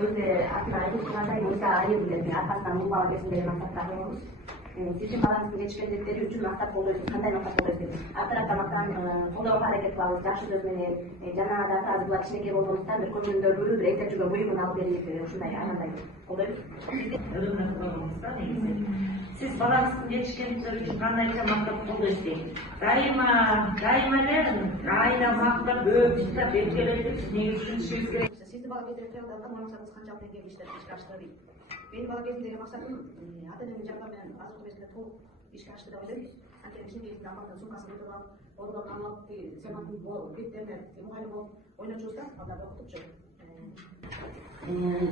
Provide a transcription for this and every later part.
Özde atmayı olsa ayrı bilir. Arkasından bu bağ kesimleri maksatlar olmuş. Sizin bağınızın geçkenlikleri üçün maksat oluyorsunuz. Kanday maksat oluyorsunuz. Ataraklamaktan қолдау hareket kılабыз. Жақсы сөз менен жана да азыр була кичинекей болгондуктан бир көңүлдөрү бир эптеп жүргөн буюмун алып берип ушундай анандай колдойбуз. Siz балаңыздын жетишкендиктери үчүн кандайча мактап колдойсуз дейт. Дайыма эле айла мактап өбүстап эркелетип негизи ушинтишибиз керек. Сизди бала кезинде алган максатыңыз канчалык деңгээлде ишке аштырды дейт. Менин бала кезимдеги максатым ата энемдин жардамы менен азыркы кезинде толук ишке ашты деп ойлойм. Анткени кичинекейинде апамдын сумкасын көтөрүп алып, колдон алып, сенатын беттерине мугалим болуп ойночубуз да, балдарды окутупчу.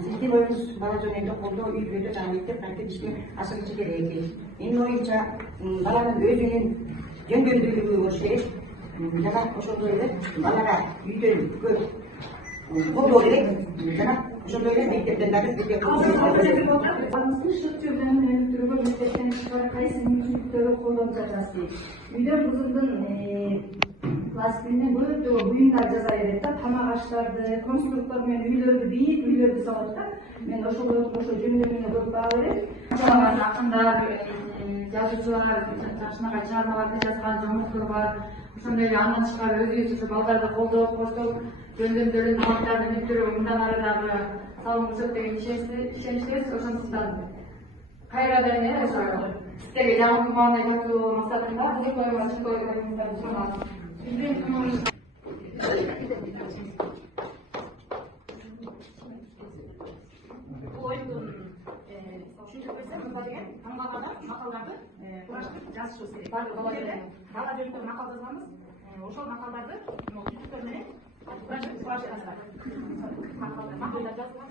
Сиздин оюңуз бала жөнүндө колдоо үй бүлөдө жана мектеп кантип ишке ашырышы керек. Менин оюмча баланын өзүнүн жөнгөндүүлүгү болуш керек. Жана ошондой эле балага үйдөн көп колдоо керек. Жана ошондой эле мектептен дагы балаңыздын шык жөнүнөн өнүктүрүүгө мектептен тышкары кайсы мүмкүнчүлүктөрү колдонуп жатасыз? Үйдөн кызымдын класс күнүнө көптөгөн буюмдар жасай берет да, тамак аштарды, конструктор менен үйлөрдү бийик, үйлөрдү салат да. Мен ошол жөнүндө көп баа берем. Акындар, жазуучулар, жашынакай чыгармаларды жазган жомуктор бар. Ошондой эле андан тышкары өзүбүз ушу балдарды колдоп, коштоп, жөндөмдөрүн тамактарды бүтүрүп, мындан ары дагы салым өсөт деген ишеничтебиз. Ошондуктан кайрадан эле ошо сиздерге жагымдуу маалымат жеткирүү максатында бизди коюлган чыктоолордун суунат. Бул оюндун ушинтип койсом, мындай деген таңбаларда макалдарды кураштырып жазышыбыз керек. Баардык бала жөнүндө макал жазганбыз. Ошол макалдарды түтүктөр менен кураштырып баштасак. Макалдар жазылган.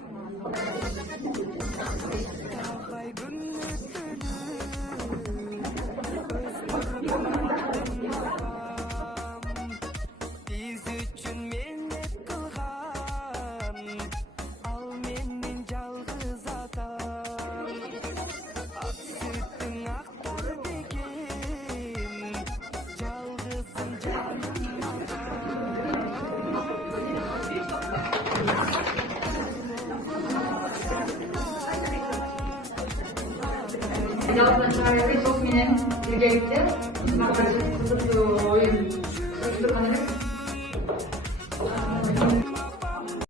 Жалпы чыгарып топ менен биргеликте максат кызыктуу оюн уюштурган элек.